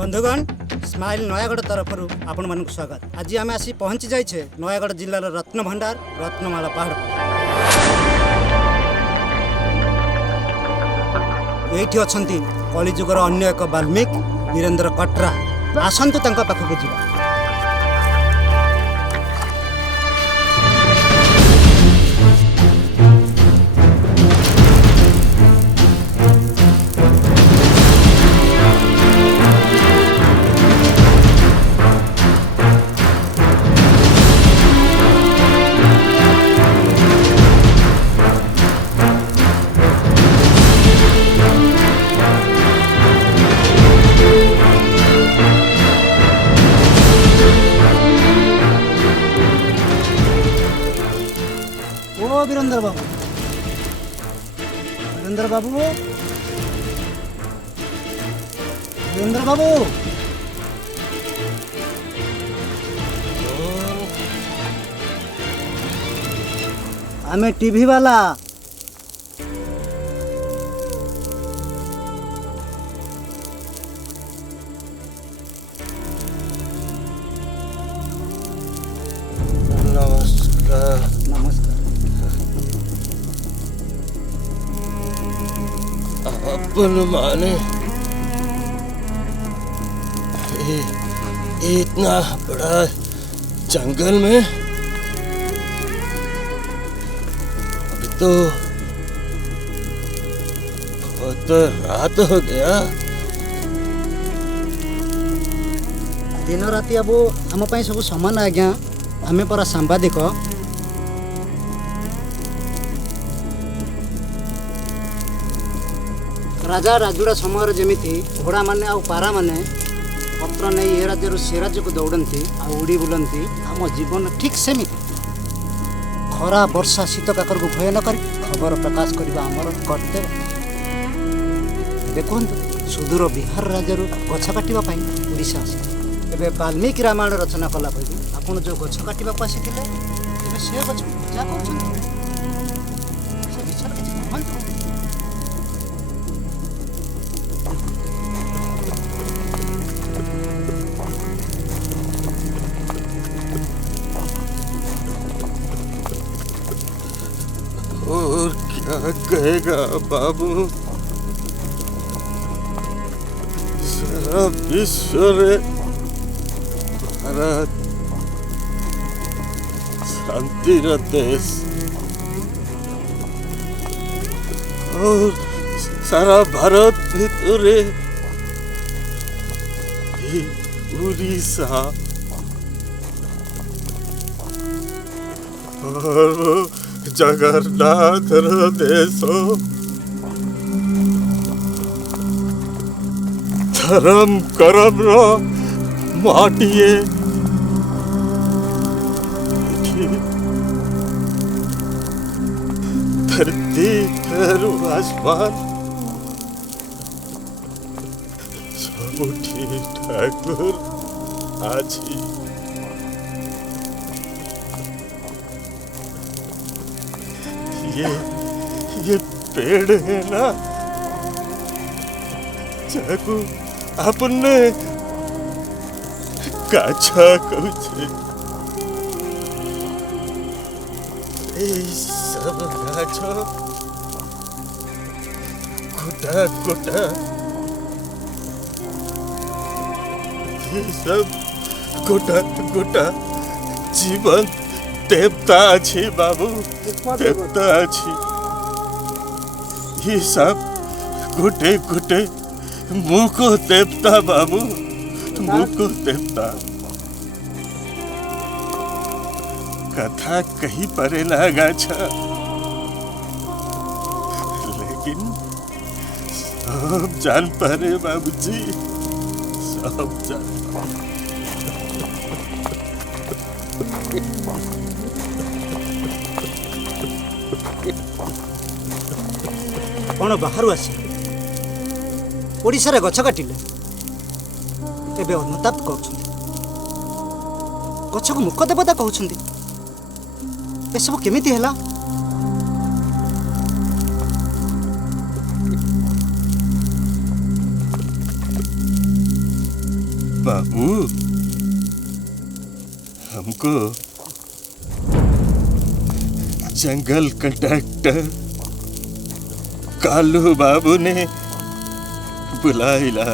बंधुगण स्माइल नयागढ़ तरफ आपण मान स्वागत। आज आम आसी पहुँची जाइए नयागढ़ जिलार रत्न भंडार रत्नमाला पहाड़ ये अच्छा कलिजुगर अन्य एक वाल्मीकि वीरेंद्र कटरा आसतु पाखक जा। वीरेंद्र बाबू, वीरेंद्र बाबू, वीरेंद्र बाबू, हमें टीवी वाला नमस्कार। नमस्कार। अपन माने इतना बड़ा जंगल में अभी तो बहुत रात हो गया। दिन राति अब आम सब समान आज्ञा आमे परा सांबादिक राजा राजुड़ा समय जमीती घोड़ा माने आ पारा माने पत्र नहीं ए राज्य से राज्य को दौड़ती आ उड़ी बुलती आम जीवन ठीक सेमिति खरा वर्षा शीत काकर को भय न कर खबर प्रकाश करने आमर कर्तव्य। देखु सुदूर बिहार राज्य गछ काटापी ओडिशा आस ए वाल्मीकि रामायण रचना कला आपन जो गछ काटा आसी से गछ पूजा कर और क्या कहेगा बाबू, सारा विश्व रे भारत शांति रा देश और सारा भारत भितरे उड़ीसा और जगन्नाथ देश धर्म करम माटिए धरती ठहरू आसमान सबुठी ठाकुर आजी। ये पेड़ है ना जाकू आपने काछा कहूछे सब गाछ गोटा गोटा ये सब गोटा गोटा जीवन देवता अच्छी बाबू, देवता अच्छी। ये सब गोटे गोटे मुको देवता बाबू, मुको देवता। कथा कहीं परे ना गाछा, लेकिन सब जान पारे बाबूजी, सब जान कौन बाहर आसी ओडिशा रे गछ काटिले एबे अनुताप कर गछ को मुख देवता कहउछंदी ए सब केमिति हैला। बाबू, हमको जंगल का डॉक्टर कालू बाबू ने बुलाइला।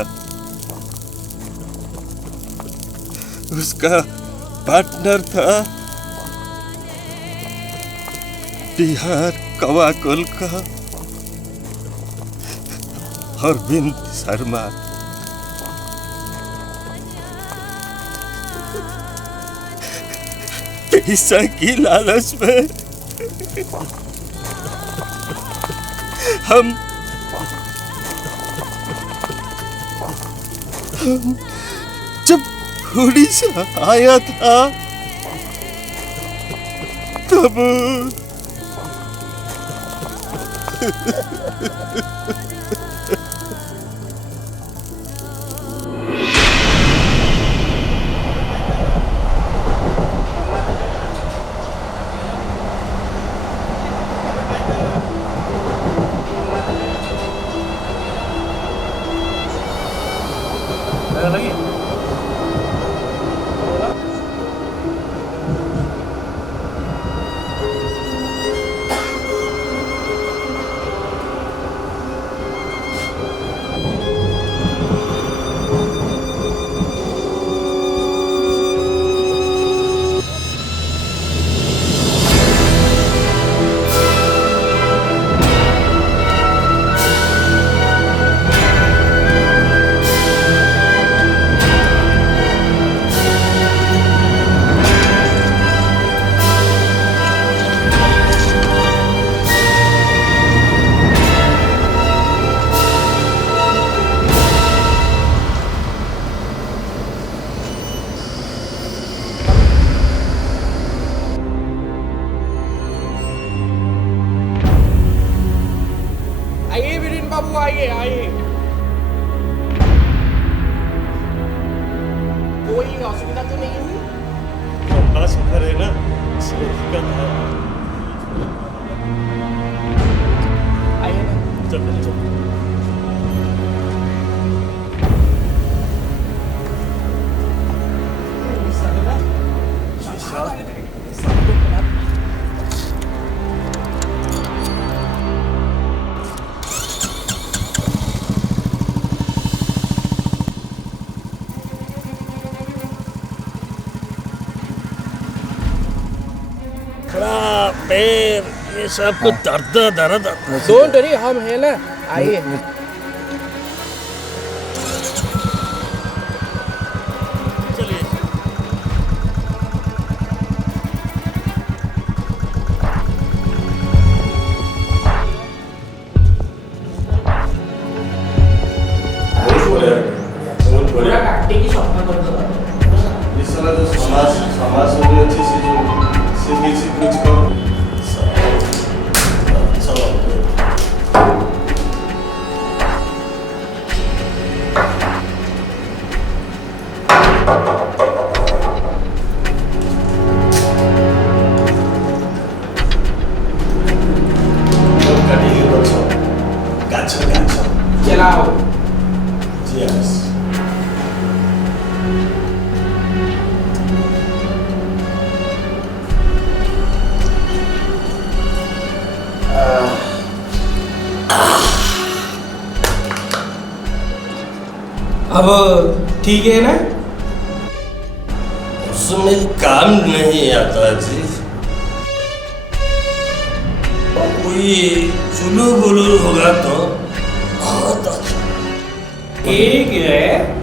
उसका पार्टनर था बिहार कवाकुल का अरविंद शर्मा। पैसा की लालच में हम जब उड़ीसा आया था तब आइए वीरेन बाबू, आइए आइए। कोई असुविधा तो नहीं हुई? बड़ा सफर है ना, इसलिए दिक्कत है। आइए ना। चल। पैर ये सब कुछ दर्द डोंट वरी, हम है ना। आइए। चलिए। पूरा काटने की स्वप्न करतो। इस साला जो समाज में अच्छी सी जो सिर्फ कुछ करो। चलो। चलाओ। Yes. अब ठीक है ना? उसमें काम नहीं आता जी। कोई चुलू बुलू होगा तो बहुत अच्छा। ठीक है।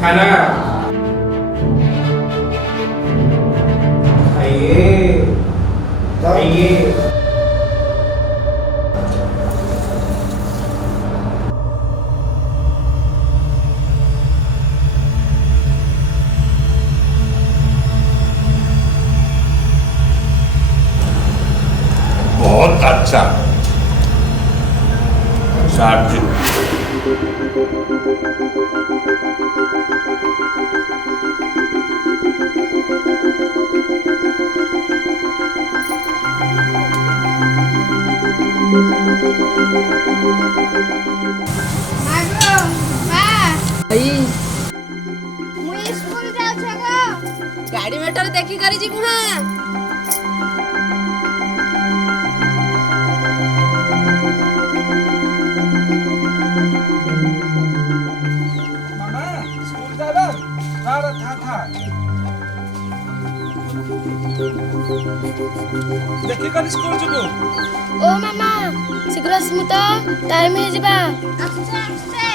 खाना खाइए खाइए। बहुत अच्छा। साथ ମାଗୋ ମା ଭାଇ ମୁଇଁ ସ୍କୁଲ ଯାଉଛେ ଗো। ଗାଡି ମଟର ଦେଖିକରି ଯିବୁ ହଁ। ମାମା ସ୍କୁଲ ଯାବେ ଥା ଥା ଥା ଦେଖିକରି ସ୍କୁଲ ଯିବୁ। ଓ ମାମା ଶୀଘ୍ର ଆସିମୁ ତ ଟାଇମ ହେଇଯିବା। ଆସୁଛେ ଆସୁଛେ।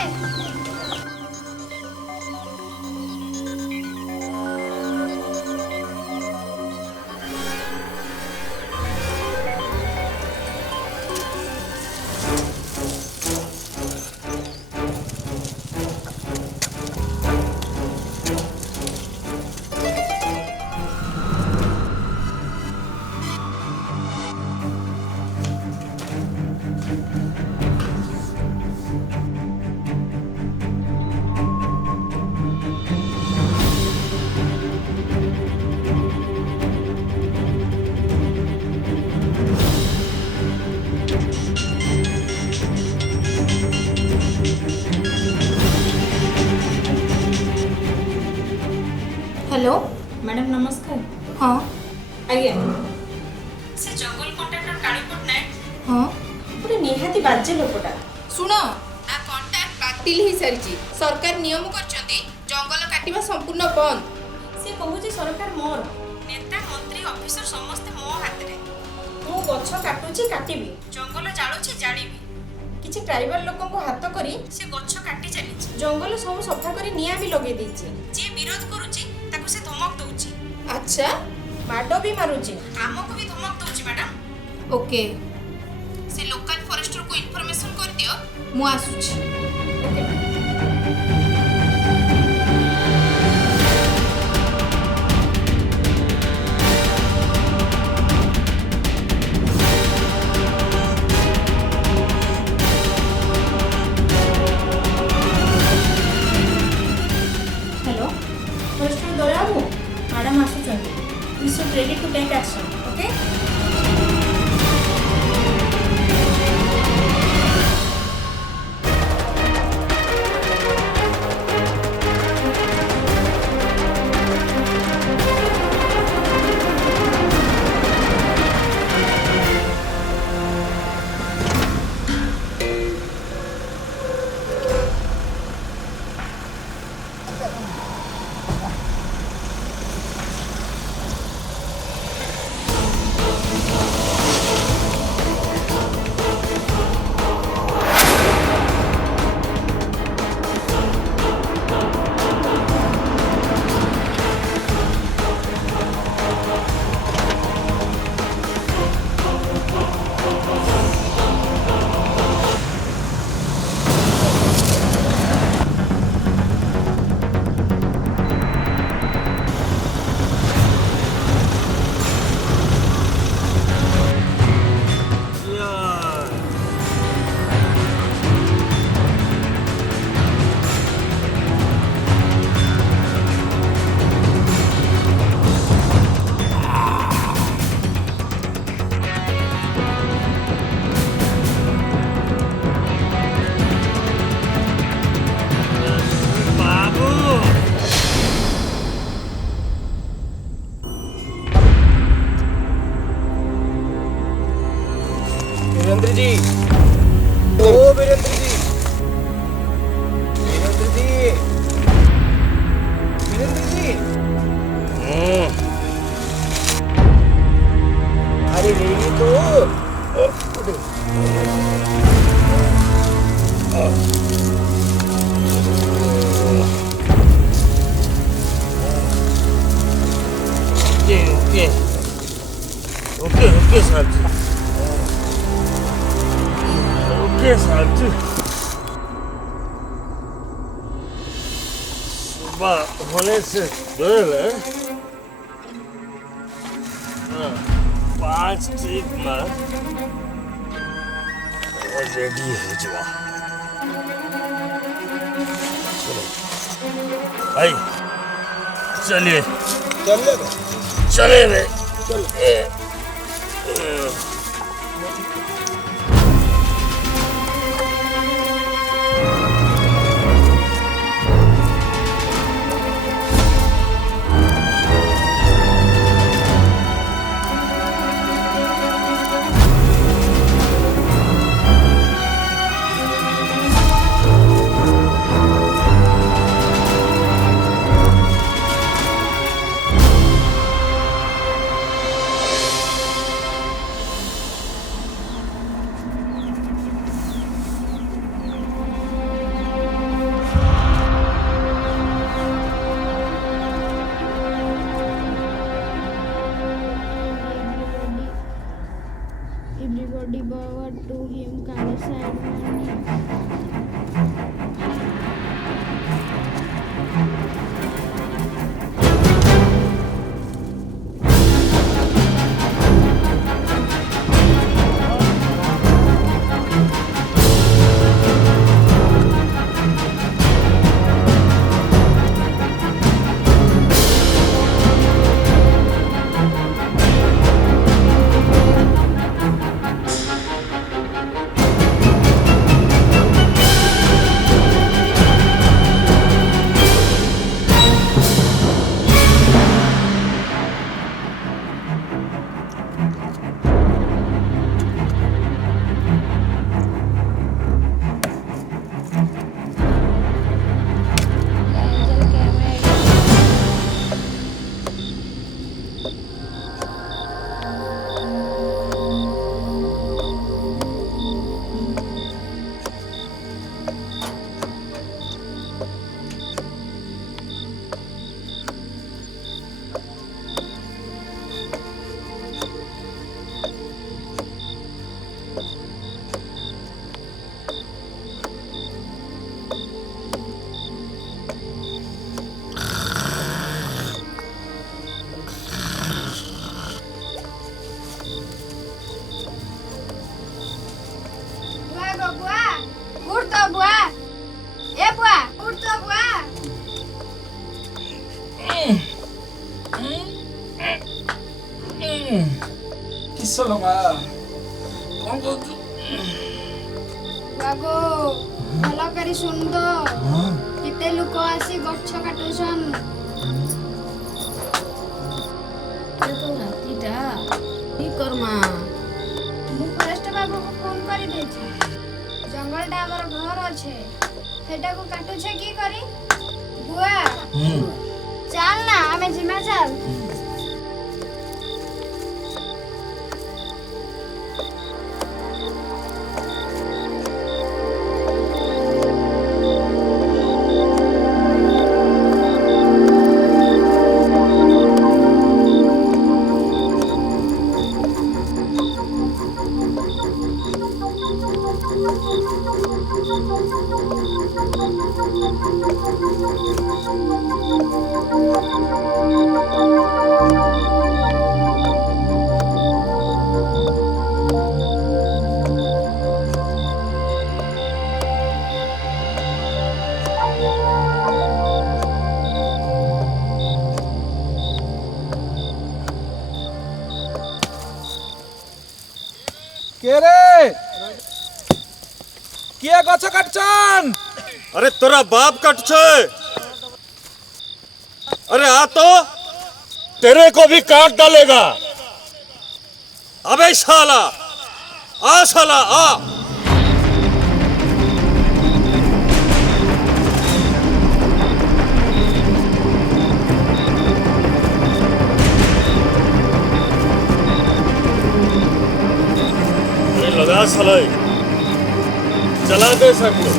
हेलो मैडम नमस्कार। हाँ आज्ञा से जंगल कॉन्ट्राक्टर काली पट्टनायक हाँ गोटे निहाती बाजे लोकटा ଶୁଣ ଆ କଣ୍ଟାକ୍ଟ ବାତିଲ ହେଇ ସାରିଛି। ସରକାର ନିୟମ କରିଛନ୍ତି ଜଙ୍ଗଲ କାଟିବା ସମ୍ପୂର୍ଣ୍ଣ ବନ୍ଦ। से कहूँ सरकार मोर नेता मंत्री ऑफिसर समस्ते मो हाथ रे मु गछ काटुची काटिबी जंगल जाळुची जाळिबी किछि ट्राइबल लोकन को हाथ करी से गछ काटी चलीछि जंगल सब सफा करी निया भी लगे देछि जे विरोध करूची ताको से धमक दउची ଆଚ୍ଛା माडो भी मारुची आमको भी धमक दउची मैडम। ଓକେ ସେ ଲୋକାଲ ଫରେଷ୍ଟରକୁ ଇନଫର୍ମେସନ୍ କରିଦିଅ ମୁଁ ଆସୁଛି। ओके हेलो फॉरेस्टर दयाबू मैडम आसुचंदी we should ready to take action okay. Virendra ji ओ वीरेंद्र जी वीरेंद्र जी वीरेंद्र जी अरे नहीं तो ओके ओके ओके साथी ओके साथी सुबह होने से पहले 5 टिप में रेडी हो जाओ। चलो आई चलिए। चले रे Everybody bow to him, Kalasa and କିସ ଲମା କଣ କହୁଛୁ? ବାବୁ ଭଲ କରି ଶୁଣ ତ କେତେ ଲୋକ ଆସି ଗଛ କାଟୁଛନ୍। ରାତିଟା କି କର୍ମା? ମୁଁ ଫରେଷ୍ଟ ବାବୁକୁ ଫୋନ କରିଦେଇଛି। ଜଙ୍ଗଲଟା ଆମର ଘର ଅଛେ, ସେଟାକୁ କାଟୁଛେ କି କରି? ବୁଆ ଚାଲ ନା ଆମେ ଯିମା ଚାଲ। কে রে কিয়া গছ কাটছন? अरे तेरा बाप कट छे। अरे आ तो तेरे को भी काट डालेगा। अबे साला आ साला आ। अरे लगा साला चला दे सबको।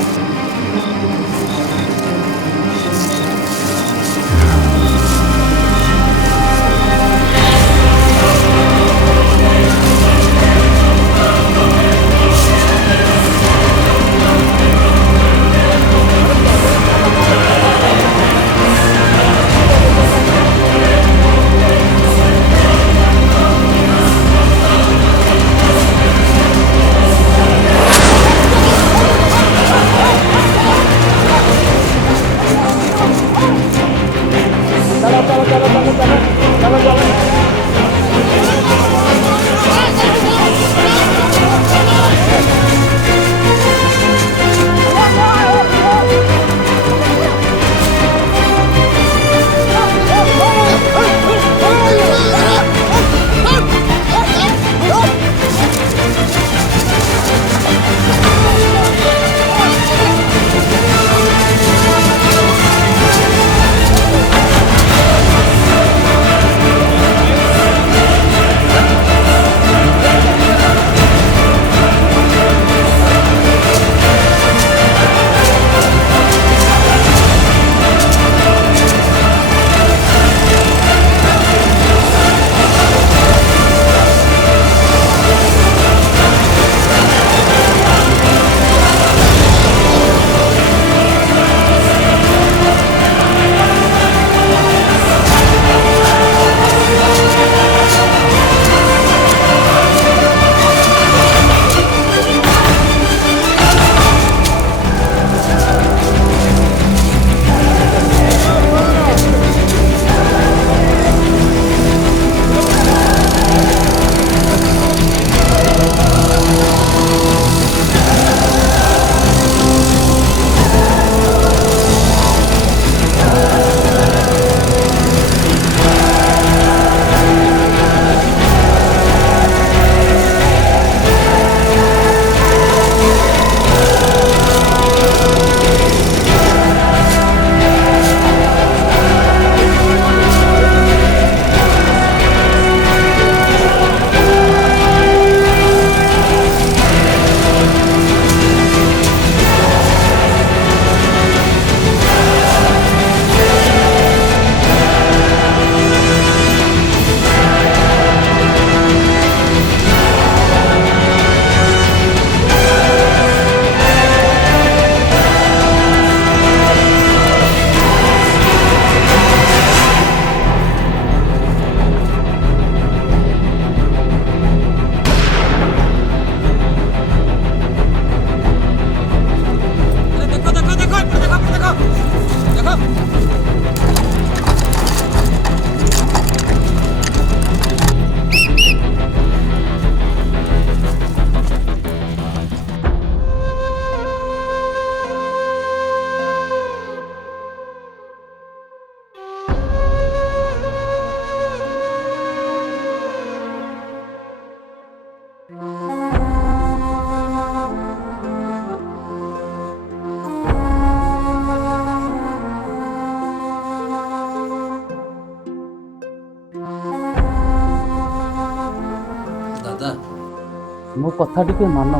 ମୋ କଥା ଟିକେ ମାନ।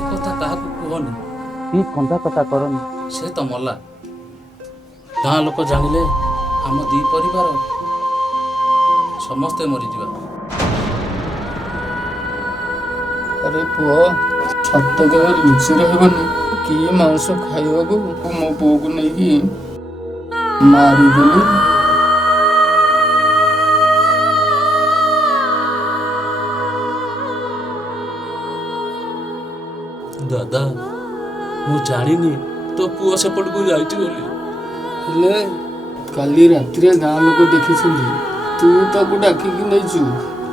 ଏ କଥା କାହାକୁ କୁହନି। କି କନ୍ଦା କଥା କରନି। ସେ ତ ମଲା। ଗାଁ ଲୋକ ଜାଣିଲେ ଆମ ଦି ପରିବାର ସମସ୍ତେ ମରିଯିବା। ଆରେ ପୁଅ, ସତ କେବେ ଲୁଚି ରହିବନି। କି ମାଂସ ଖାଇବାକୁ ମୋ ପୁଅକୁ ନେଇକି ମାରିଦେଲି। ଦାଦା, ମୁଁ ଜାଣିନି ତୋ ପୁଅ ସେପଟକୁ ଯାଇଛି ବୋଲି। ହେଲେ କାଲି ରାତିରେ ଗାଁ ଲୋକ ଦେଖିଛନ୍ତି ତୁ ତାକୁ ଡାକିକି ନେଇଛୁ।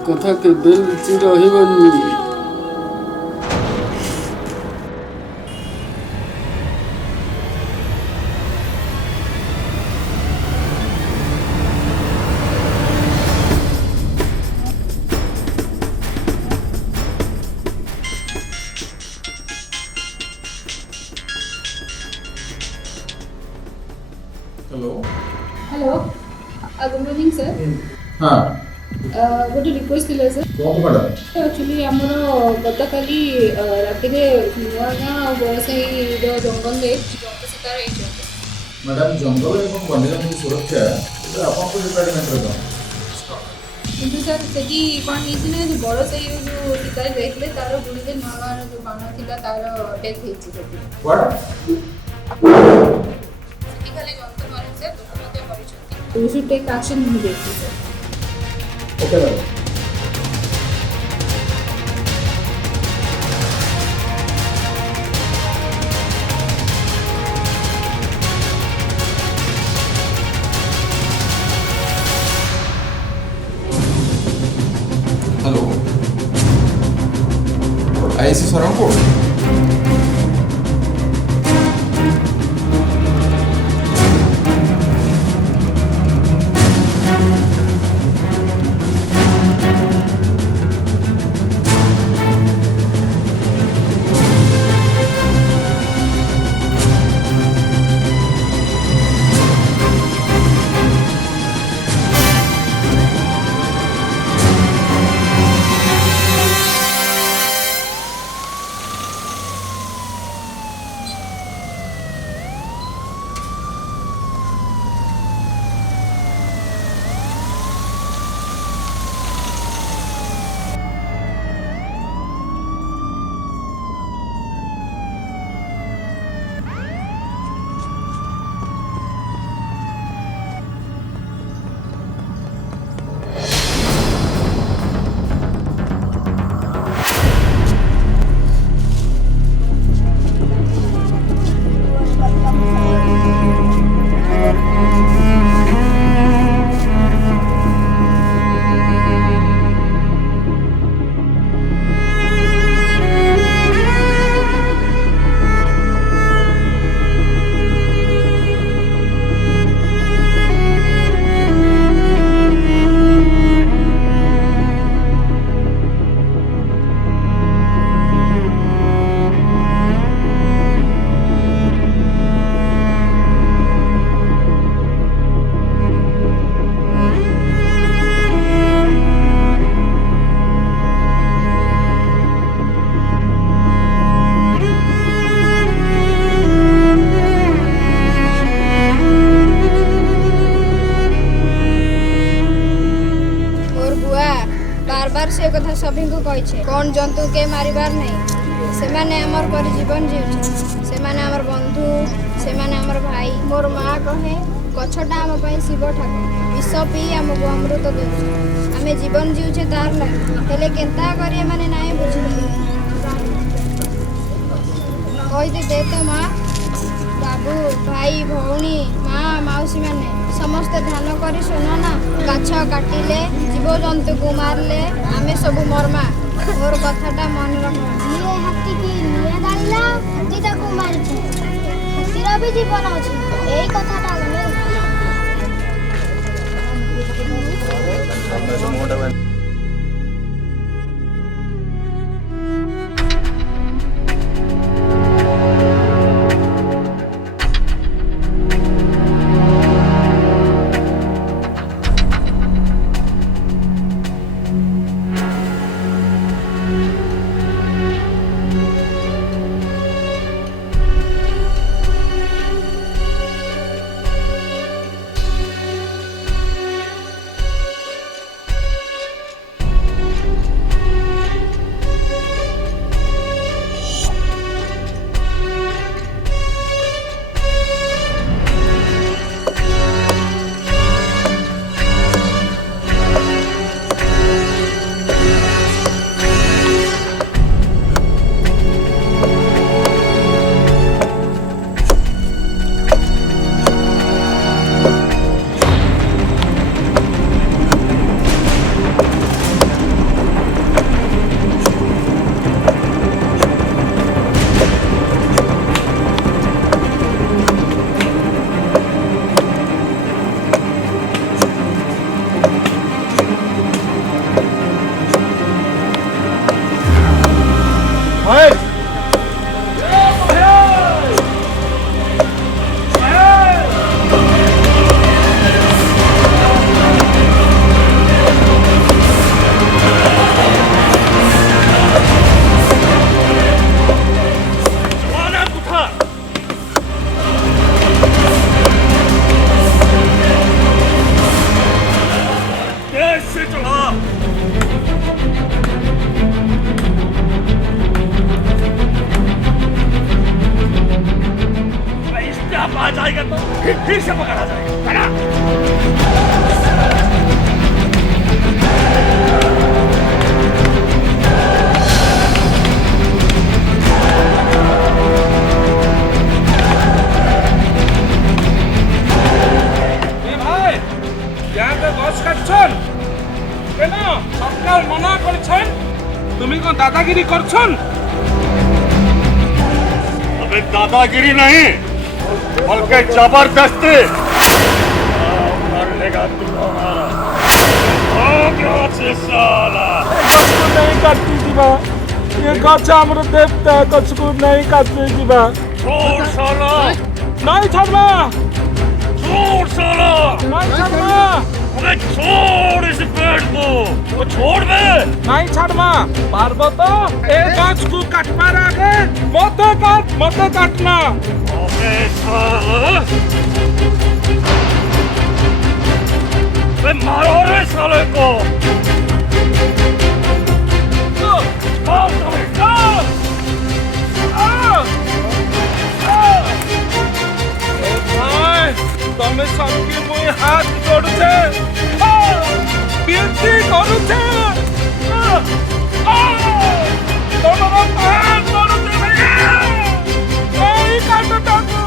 କଥା କେବେ ଲୁଚି ରହିବନି। Hello good morning sir. हाँ गोटे रिक्वेस्ट थिला सर। कौन मैडम? एक्चुअली आमर गतकाली रातिरे नुआ गाँ और बड़साई जंगल जंतु शिकार होती। मैडम जंगल एवं वन्यजंतु सुरक्षा आपको डिपार्टमेंट किंतु सर सेठी कौन होती ना जो बड़साई जो शिकार जाते तार गुड़ी नुआ गाँव जो बाण था तार डेथ होती। खाली जंतु मारे सर लोक मरी। We should take action immediately, sir. Okay madam. Hello, IC Sarangpur. से कथा सभी को कही कौन जंतु के मारिबार नहीं से माने आमर पर जीवन जीव से माने आमर बंधु से माने आमर भाई मोर माँ कहे गछटा आम पई शिव ठाकुर विष पी आमको अमृत देउछ आमे जीवन जीउछे तार लागि हेले केंता करिए माने नाय बुझी कहि दे तो माँ बाबू भाई भौणी माँ माउसी माने समस्त ध्यान करी सुन ना गाछ काटिले जीव जंतु को मारले आमे सब मरमा मोर कथाटा मन रख ये हाथी की निया डालिला हाथी ताको मारिছে हाथीर भी जीवन अछि एई कथाटा जाएगा तो फिर से पकड़ा जाएगा, है ना? ভাই ইয়াতে গছ কাটছন কেন সরকার মনা করছেন তুমি কোন দাদাগিরি করছন अबे दादागिरी नहीं बल्कि जबरदस्ती कर लेगा तू हमारा साला नहीं काटती जीवा ये गछ हमर देवता गछ को नहीं काटती जीवा छोड़ साला नहीं छोड़ना छोड़ साला नहीं छोड़ना अबे छोड़ इस पेड़ को वो छोड़ दे नहीं छोड़ना पारबो तो ए गछ को काटमार आगे मत काटना अबे साला बे मारो रे साले को तमे सबके मुई हाथ जोड़ुछे बिनती करुछे तमरा हाथ जोड़ुछे भैया नहीं काटो ताको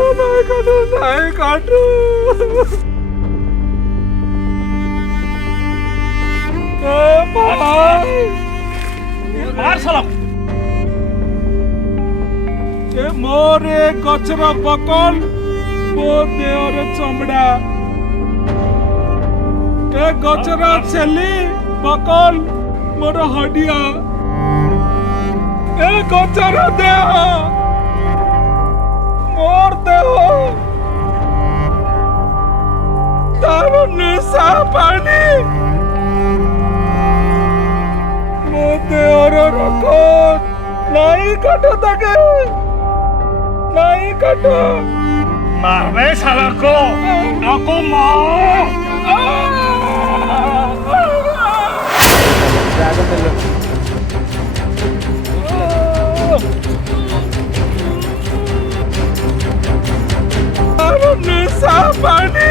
नहीं काटो भाई मार साला ए मोर ए गछर बकल मो देहर चमड़ा ए गछर छेली बकल मोर हडिया ए गछर देह मोर देह तार निशा पानी मो देहर रखत नहीं काटो ताके नहीं काटो मार बे साला को नको मार निशा पानी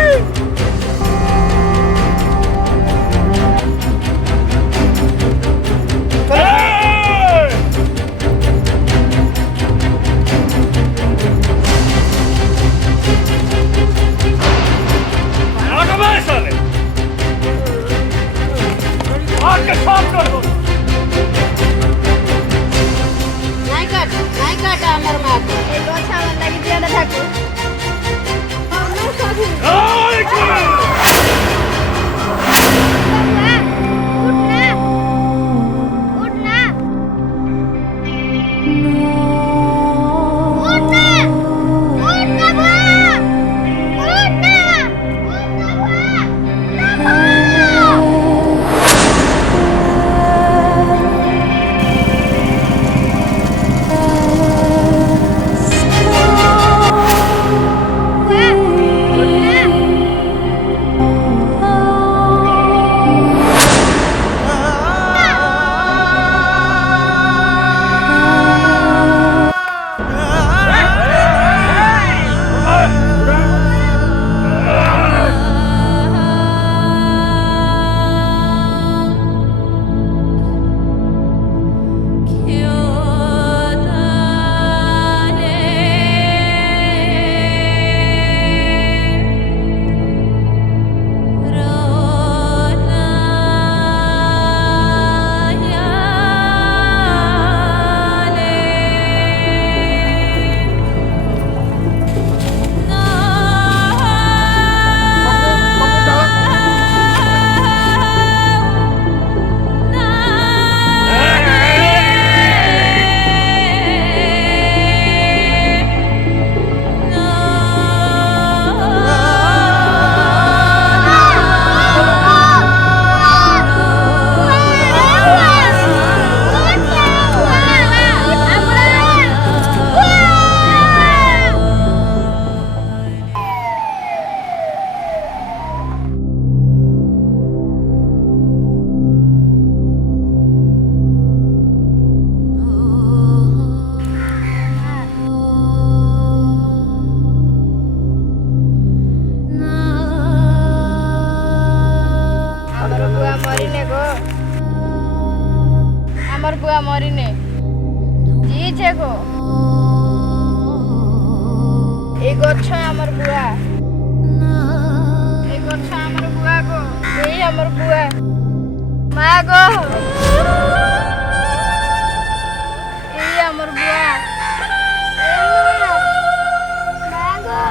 आके साफ कर दो আমার বুয়া মরিনে জিছে গো এই গছ আমার বুয়া এই গছ আমার বুয়া গো এই আমার বুয়া মা গো এই আমার বুয়া মা গো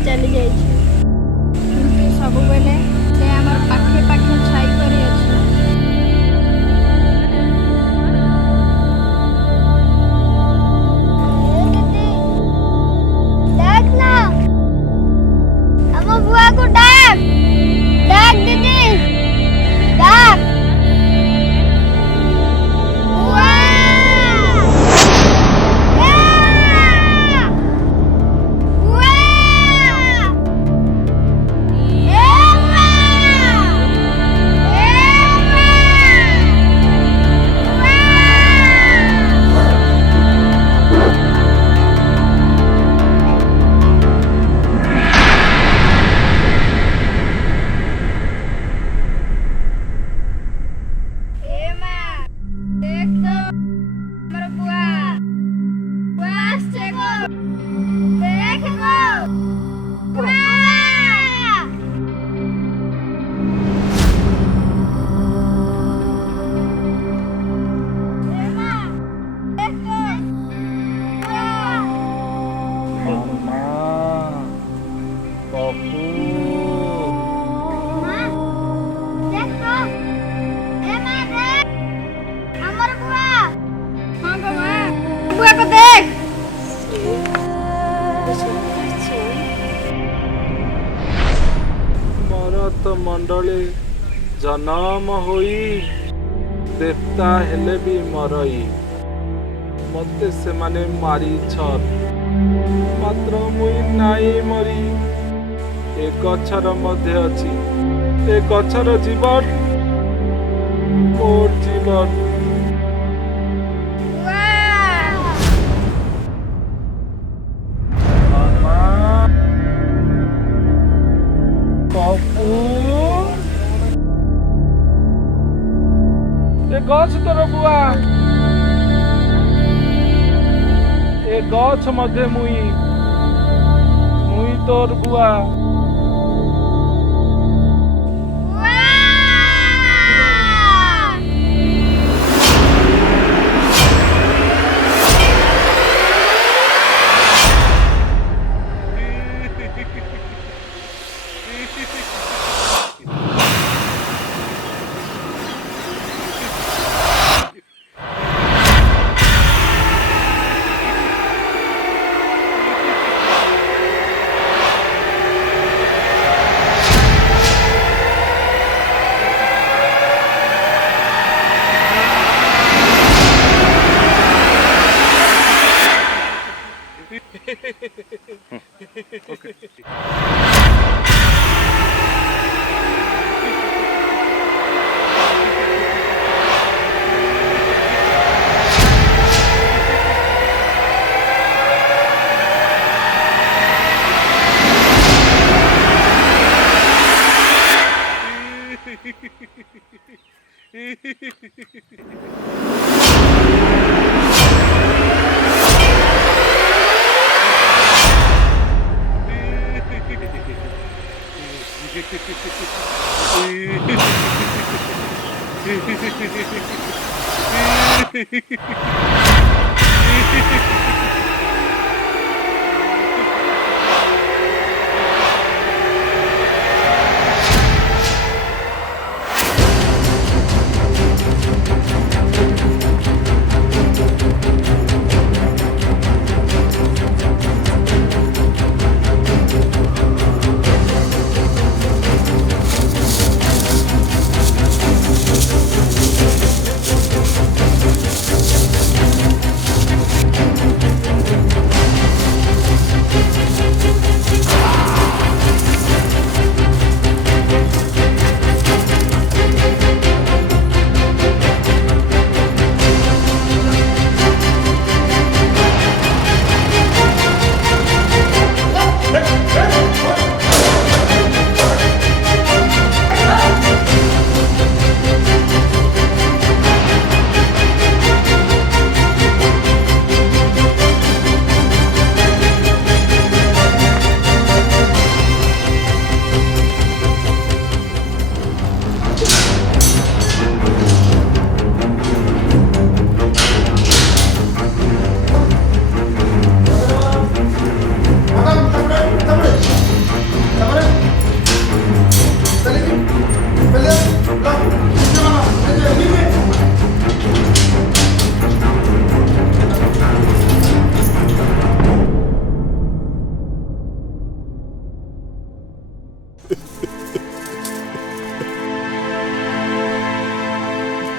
चली जाइए सब बेले से आमर पाखे पाखे छाई करी अछि डाक ना हम बुआ को डाक डाक दीदी डाक मंडली जन्म होई देवता हेले भी मरई मते से माने मारी छर मात्र मुई नाई मरी ए गछर मध्य अछि ए गछर जीवन मोर जीवन गछ तोर बुआ गछ मध्य मुई तोर बुआ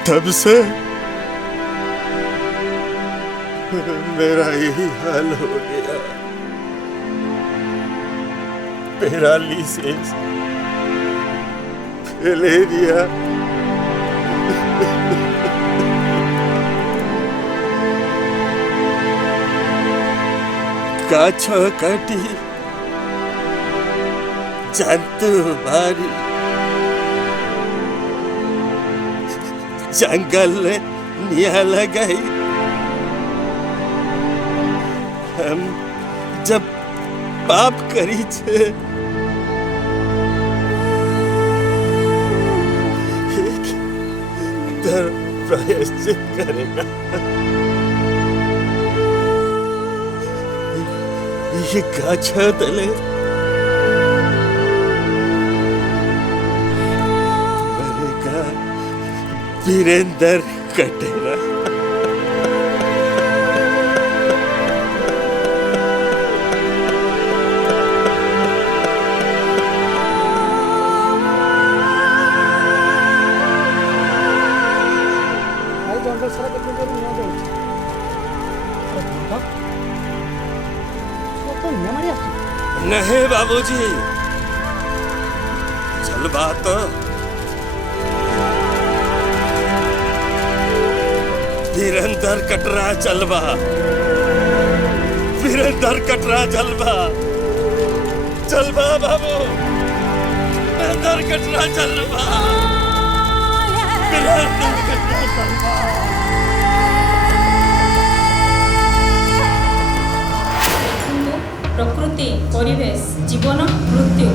तब से मेरा यही हाल हो गया। पैरालिसिस, फैलेरिया, काछ काटी, जंतु मारी, जंगल निया लगाई। हम जब पाप करी छे प्रायश्चित करेगा। ये गाछा तले मरेगा वीरेंद्र कटेरा। नहीं बाबूजी, चल बात वीरेंद्र कटरा चलबा, वीरेंद्र कटरा चलबा, चलबा बाबू, वीरेंद्र कटरा चलबा, वीरेंद्र कटरा चलबा। ପରିବେଶ, ଜୀବନ, ମୃତ୍ୟୁ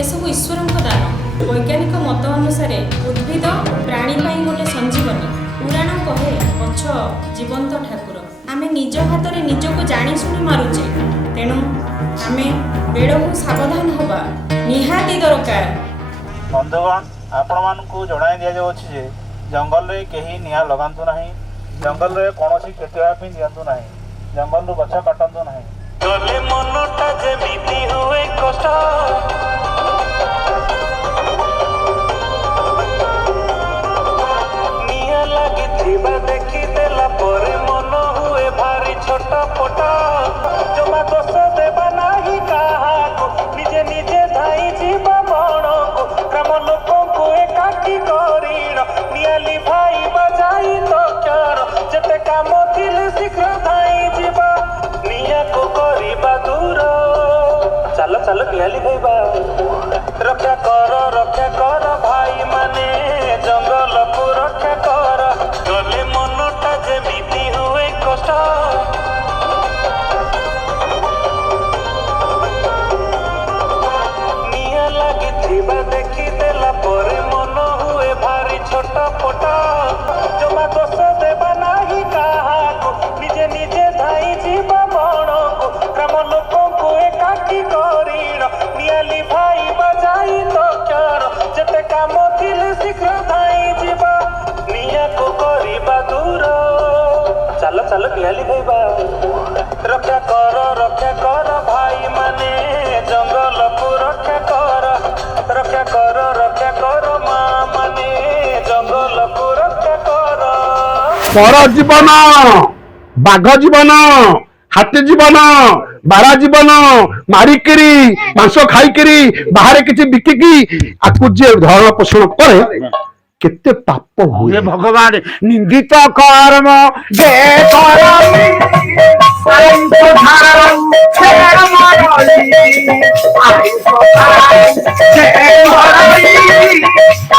ଏସବୁ ଈଶ୍ୱରଙ୍କ ଦାନ। ବୈଜ୍ଞାନିକ ମତ ଅନୁସାରେ ଉଦ୍ଭିଦ ପ୍ରାଣୀ ପାଇଁ ଗୋଟେ ସଞ୍ଜୀବନୀ। ପୁରାଣ କହେ ଗଛ ଜୀବନ୍ତ ଠାକୁର। ଆମେ ନିଜ ହାତରେ ନିଜକୁ ଜାଣିଶୁଣି ମାରୁଛେ, ତେଣୁ ଆମେ ବେଳକୁ ସାବଧାନ ହେବା ନିହାତି ଦରକାର। ବନ୍ଧୁଗଣ, ଆପଣମାନଙ୍କୁ ଜଣାଇ ଦିଆଯାଉଛି ଯେ ଜଙ୍ଗଲରେ କେହି ନିଆଁ ଲଗାନ୍ତୁ ନାହିଁ, ଜଙ୍ଗଲରେ କୌଣସି କ୍ଷତି ହେବା ପାଇଁ ଦିଅନ୍ତୁ ନାହିଁ, ଜଙ୍ଗଲରୁ ଗଛ କାଟନ୍ତୁ ନାହିଁ। ଗଲେ ମନଟା ଯେମିତି ହୁଏ କଷ୍ଟ, ନିଆଁ ଲାଗିଥିବା ଦେଖିଦେଲା ପରେ ମନ ହୁଏ ଭାରି ଛୋଟ ପଟ। ଜମା ଦୋଷ ଦେବା ନାହିଁ କାହାକୁ, ନିଜେ ନିଜେ ଧାଇ ଯିବା ବଣକୁ, ଗ୍ରାମ ଲୋକଙ୍କୁ ଏକାଠି କରିଣ ନିଆଁ ଲିଭାଇବା ଯାଇ ଦରକାର। ଯେତେ କାମ ଥିଲେ ଶୀଘ୍ର ଧାଇ ଯିବା, ନିଆଁକୁ କରିବା ଦୂର। ଚାଲ ଚାଲ ନିଆଁ ଲିଭାଇବା, ରକ୍ଷା କର ଭାଇମାନେ, ଜଙ୍ଗଲକୁ ରକ୍ଷା କର। ଗଲେ ମନଟା ଯେମିତି ହୁଏ କଷ୍ଟ, ନିଆଁ ଲାଗିଥିବା ଦେଖିଦେଲା ପରେ ମନ ହୁଏ ଭାରି ଛୋଟ ପଟ। ଜମା ଦୋଷ ଦେବା ନାହିଁ କାହାକୁ, ନିଜେ ନିଜେ ଧାଇ ଯିବା ବଣକୁ, ଗ୍ରାମ ଲୋକଙ୍କୁ ଏକାଠି କରିଣ ନିଆଁ ଲିଭାଇବା ଯାଇ ଦରକାର। ଯେତେ କାମ ଥିଲେ ଶୀଘ୍ର ଧାଇ ଯିବା, ନିଆଁକୁ କରିବା ଦୂର। ଚାଲ ଚାଲ ନିଆଁ ଲିଭାଇବା, ରକ୍ଷା କର ଭାଇମାନେ, ଜଙ୍ଗଲକୁ ରକ୍ଷା କର ମା ମାନେ, ଜଙ୍ଗଲକୁ ରକ୍ଷା କର। ପର ଜୀବନ, ବାଘ ଜୀବନ, ହାତୀ ଜୀବନ, ବାରା ଜୀବନ ମାରିକିରି ମାଂସ ଖାଇକିରି ବାହାରେ କିଛି ବିକିକି ଆକୁ ଯିଏ ଧରଣ ପୋଷଣ କରେ କେତେ ପାପ ହୁଏ। ଭଗବାନ ନିନ୍ଦିତ କର୍ମ ଯେ କରମି, ଆଇଁଷ ଖାଉ ସେ ମରଇ, ଆଇଁଷ ଖାଉ ସେ ମରଇ,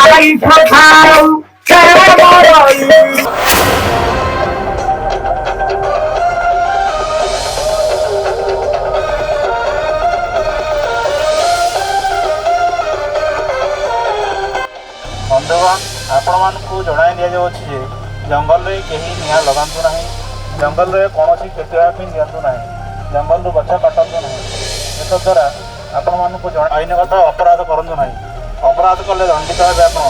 ଆଇଁଷ ଖାଉ ସେ ମରଇ। ବନ୍ଧୁଗଣ, ଆପଣମାନଙ୍କୁ ଜଣାଇ ଦିଆଯାଉଛି ଯେ ଜଙ୍ଗଲରେ କେହି ନିଆଁ ଲଗାନ୍ତୁ ନାହିଁ, ଜଙ୍ଗଲରେ କୌଣସି କ୍ଷତି ହେବା ପାଇଁ ଦିଅନ୍ତୁ ନାହିଁ, ଜଙ୍ଗଲରୁ ଗଛ କାଟନ୍ତୁ ନାହିଁ। ଏତଦ୍ୱାରା ଆପଣମାନଙ୍କୁ ଆଇନଗତ ଅପରାଧ କରନ୍ତୁ ନାହିଁ। ଅପରାଧ କଲେ ଦଣ୍ଡିତ ହେବେ ଆପଣ।